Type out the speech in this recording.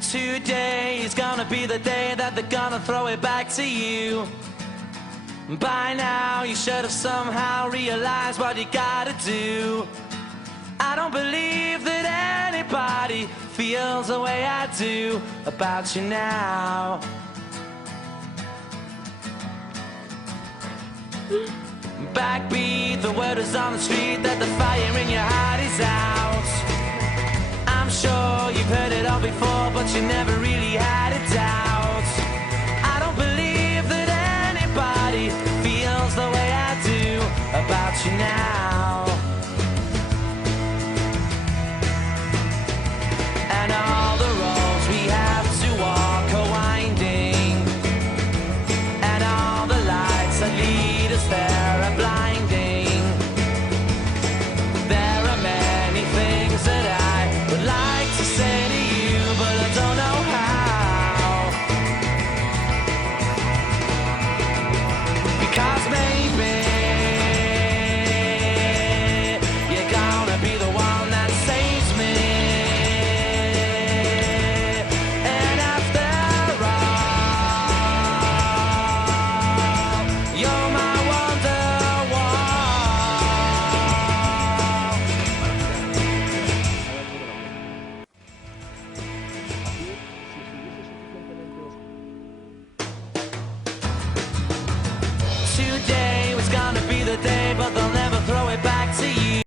Today is gonna be the day that they're gonna throw it back to you. By now you should have somehow realized what you gotta do. I don't believe that anybody feels the way I do about you now. Backbeat, the word is on the street that the fire in your heart is out. I'm sure you've heard it all before, but you never really had a doubt. I don't believe that anybody feels the way I do about you now. And all the roads we have to walk are winding, and all the lights that lead us there are blinding. There are many things that I would like to say to you, but I don't know how. Because maybe you're gonna be the one that saves me. And after all, you're my Wonderwall. Today was gonna be the day, but they'll never throw it back to you.